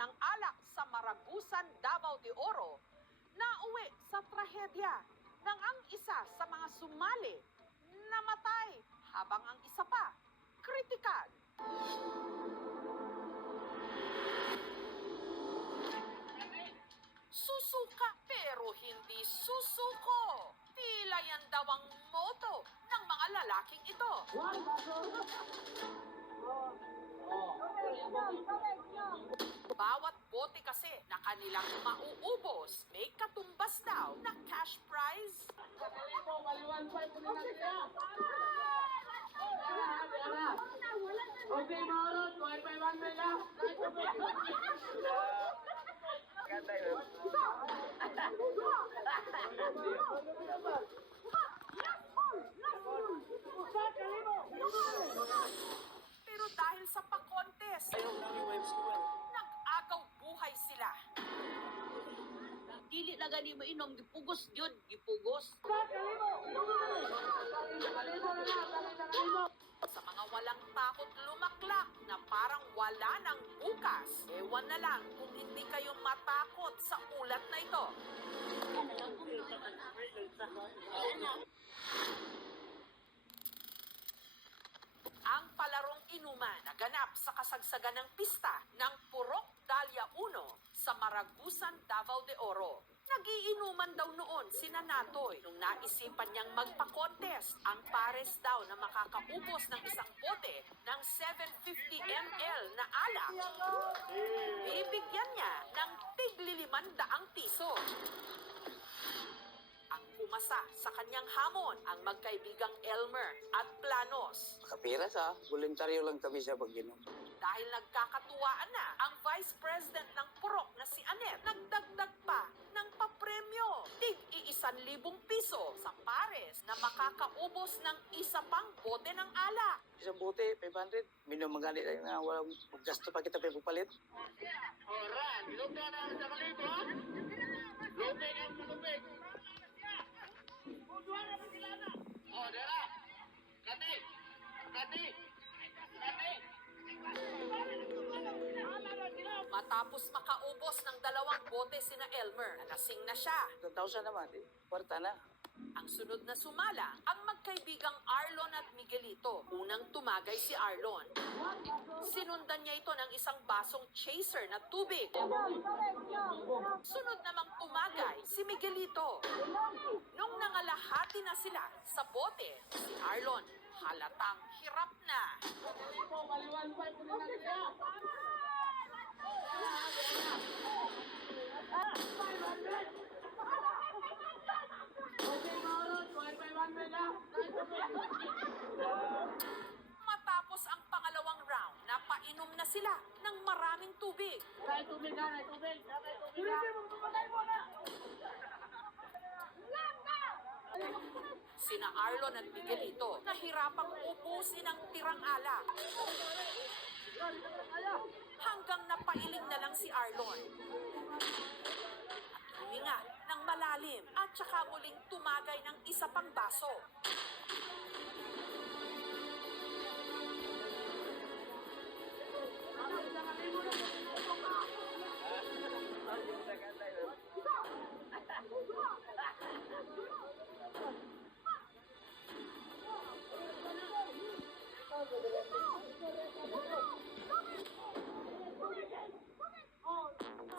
ng alak sa Maragusan, Davao de Oro, nauwi sa trahedya nang ang isa sa mga sumali namatay habang ang isa pa kritikal. Susuka pero hindi susuko. Tila yan daw ang moto ng mga lalaking ito. Bawat bote kasi na kanilang mauubos, may katumbas daw na cash prize. Okay, Mauro, 2.5 na. Pero dahil sa pa-contest, nag-agaw buhay sila. Dili na gani mo inom, gipugos yun, gipugos. Sa mga walang takot lumaklak na parang wala ng bukas, ewan na lang kung hindi kayo matakot sa ulat na ito. Ang palarong inuman naganap sa kasagsagan ng pista ng Purok Dahlia 1 sa Maragusan, Davao de Oro. Nagiinuman daw noon sina Natoy nung naisipan niyang magpa-contest. Ang pares daw na makakaubos ng isang bote ng 750 ml na alak. Bibigyan niya ng tig-500 piso. Ang pumasa sa kanyang hamon ang magkaibigang Elmer at Planos. Kapiras ha, voluntaryo lang kami sa pag-inom. Dahil nagkakatuwaan na ang Vice President ng Purok na si Anet, nagdagdag pa ng papremyo. tig-1,000 piso sa pares na makakaubos ng isa pang bote ng alak. Isang bote, 500. Minum magani tayo na walang gasto pa kita papalit. Alright, lupa na sa kalibo, ha? Lupa na sa lubig. Oh, dera. Kati. Kati. Kati. Matapos makaubos ng 2 bote sina Elmer, nalasing na siya. 2,000 naman, kwarta na. Ang sunod na sumala, ang magkaibigang Arlon at Miguelito. Unang tumagay si Arlon. Sinundan niya ito ng isang basong chaser na tubig. Sunod namang tumagay si Miguelito. Nung nangalahati na sila sa bote, si Arlon halatang hirap na. Maliwan pa ito na siya. Okay, Mauro, 2.5 na. Matapos ang pangalawang round, napainom na sila ng maraming tubig. Kaya tubig ka, kaya tubig. Kaya tubig ka. Sina Arlon at Miguelito nahirapang ubusin ang tirang alak. Hanggang napailing na lang si Arlon. At huminga ng malalim at saka muling tumagay ng isa pang baso.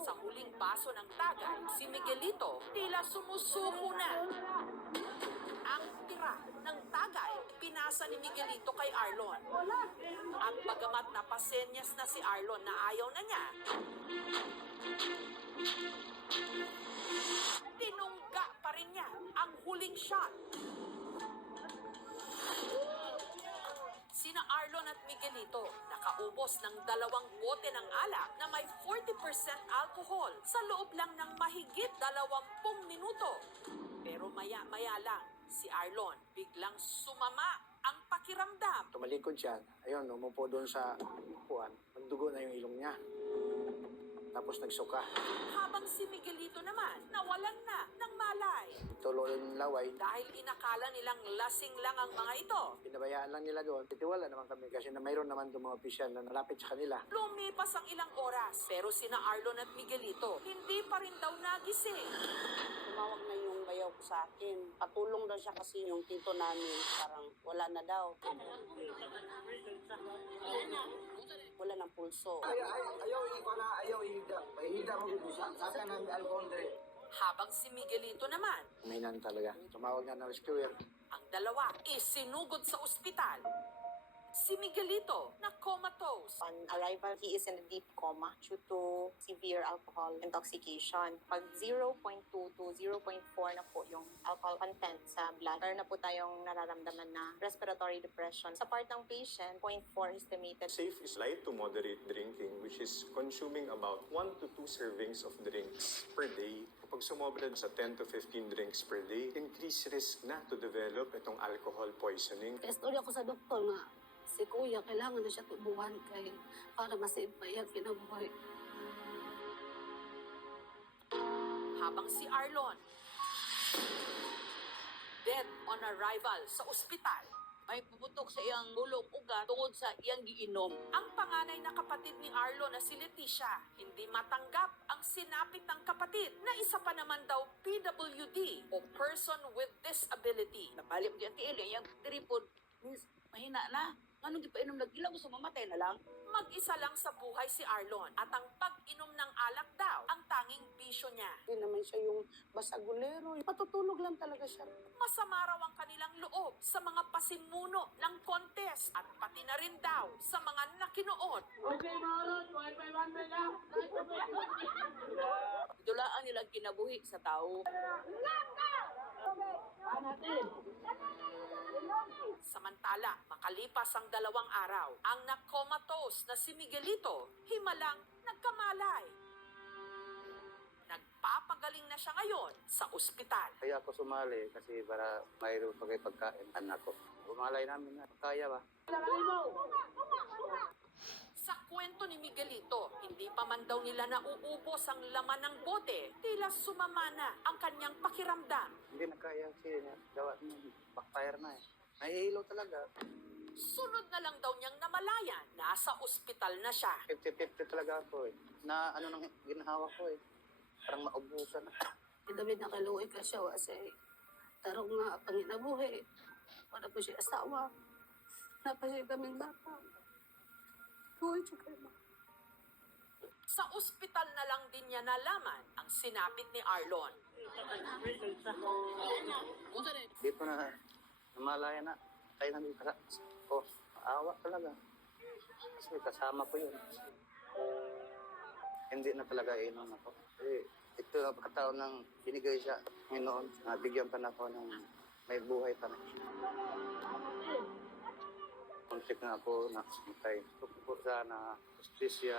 Sa huling baso ng tagay, si Miguelito tila sumusuko na. Ang tira ng tagay, pinasa ni Miguelito kay Arlon. At bagamat napasenyas na si Arlon na ayaw na niya, tinungga pa rin niya ang huling shot. Sina Arlon at Miguelito nakaubos ng 2 bote ng alak na may 40% alcohol sa loob lang ng mahigit 20 minuto. Pero maya-maya lang, si Arlon biglang sumama ang pakiramdam. Tumalikod siya, ayun, umupo doon sa upuan. Magdugo na yung ilong niya. tapos nagsuka. Habang si Miguelito naman, nawalan na ng malay. Tuloy yung laway, Dahil inakala nilang lasing lang ang mga ito, pinabayaan lang nila doon. Titiwala naman kami kasi na mayroon naman doon mga opisyal na nalapit sa kanila. lumipas ang ilang oras. Pero sina Arlon at Miguelito, hindi pa rin daw nagising. Tumawag na yung bayaw ko sa akin. Patulong daw siya kasi yung tito namin parang wala na daw. Wala ng pulso. Habang si Miguelito naman, Uminan talaga. Tumawag na ng rescuer. ang dalawa isinugod sa ospital. Si Miguelito na comatose. On arrival, he is in a deep coma due to severe alcohol intoxication. Pag 0.2 to 0.4 na po yung alcohol content sa blood, meron na po tayong nararamdaman na respiratory depression. Sa part ng patient, 0.4 estimated. Safe is light to moderate drinking, which is consuming about 1 to 2 servings of drinks per day. Kapag sumobra sa 10 to 15 drinks per day, increased risk na to develop itong alcohol poisoning. Istorya ko sa doktor nga, si kuya kailangan na siya tubuhan kay para masave pa iyang kinabuhay. Habang si Arlon, dead on arrival sa ospital. May puputok sa iyang bulok ugat tungod sa iyang giinom. Ang panganay na kapatid ni Arlon na si Leticia, hindi matanggap ang sinapit ng kapatid na isa pa naman daw PWD o Person with Disability. Napalim di ang tiil, iyang tripod. Miss, mahina na. Anong di pa inom nagila, gusto mamatay na lang? Mag-isa lang sa buhay si Arlon at ang pag-inom ng alak daw ang tanging bisyo niya. Hindi naman siya yung basagulero. Patutulog lang talaga siya. Masama raw ang kanilang loob sa mga pasimuno ng contest at pati na rin daw sa mga nakinood. Dulaan nilang kinabuhi sa tao. Samantala, makalipas ang 2 araw, ang nakomatose na si Miguelito, himalang nagkamalay. Nagpapagaling na siya ngayon sa ospital. Kaya ako sumali kasi para mayroon pa kayo pagkain. Anak ko. Umalay namin na kaya ba? Sa kwento ni Miguelito, hindi pa man daw nila nauubos ang laman ng bote, tila sumama na ang kanyang pakiramdam. Hindi na kaya kasi gawa backfire na eh. Nahihilo talaga. Sunod na lang daw niyang namalayan, nasa ospital na siya. 50-50 talaga ako eh. Na ano nang ginawa ko eh. Parang maubusan na. David na kaluoy ka siya kasi tarong nga panginabuhi. Wala po siya asawa. Wala pa siya kaming bata. Luoy siya kayo. Sa ospital na lang din niya nalaman ang sinapit ni Arlon. Dito na namalaya na. Tayo na dito. Oh, awa talaga. Kasi kasama ko yun. Hindi na talaga inom ako. Eh, ito ang pagkataon ng binigay siya Panginoon. Nabigyan pa na ako ng may buhay pa na. Muntik na ako na matay. Tukpo sana, justisya.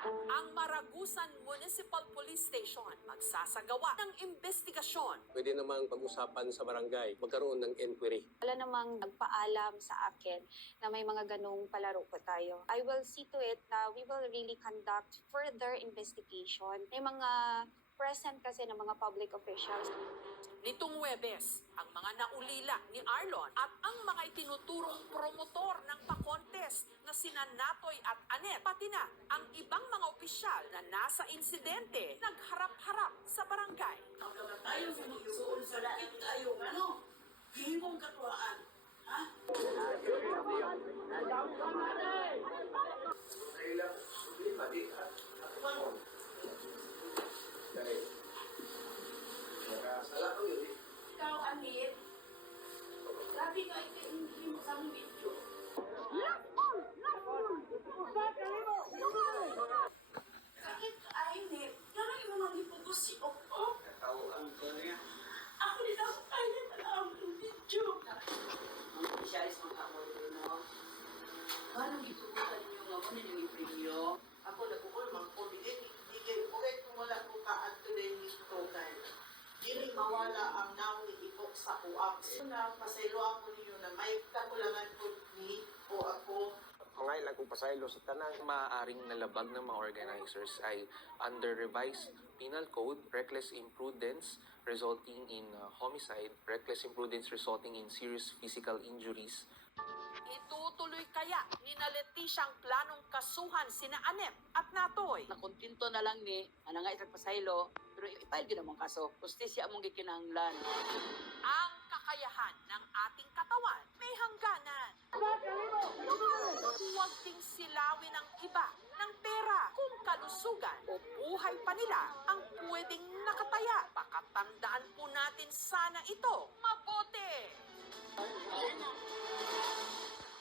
Ang Maragusan Municipal Police Station magsasagawa ng investigasyon. Pwede namang pag-usapan sa barangay, magkaroon ng inquiry. Wala namang nagpaalam sa akin na may mga ganong palaro po tayo. I will see to it na we will really conduct further investigation. May mga present kasi ng mga public officials. Nitong Huwebes, ang mga naulila ni Arlon at ang mga itinuturong promotor ng pa-contest na sina Natoy at Anet, pati na ang ibang mga opisyal na nasa insidente, nagharap-harap sa barangay. Tayo sinusuon sa lahat tayo, ano? Hingong katuwaan. Ha? Ikaw, Anit. Grabe ka, hindi mo sa aming video. Sakit ka, Anit. Gano'n yung mga ipugos si Opo. Ako din ako, Anit, na aming video. Ang opisyalis mga kamol din, no? Gano'ng itubutan niyo nga mo yung premyo? Ako, nagkukul, magpuli. Di kayo, okay, kung wala ko ka at today ni Total. Dili mawala ang naong ipok sa uap. So na, pasaylo ako ninyo na may kakulangan po ni o ako. Mga ilang pasaylo sa tanan. Maaaring nalabag ng mga organizers ay under revised penal code, reckless imprudence resulting in homicide, reckless imprudence resulting in serious physical injuries. Itutuloy kaya ni na Leticia ang planong kasuhan sina Anep at Natoy? Nakontinto na lang ni, ano nga isang pasaylo, pero ipahil ko namang kaso. Justisya mong gikinahanglan. Ang kakayahan ng ating katawan may hangganan. Huwag ding silawin ang iba ng pera kung kalusugan o buhay pa nila ang pwedeng nakataya. Pakatandaan po natin sana ito mabuti.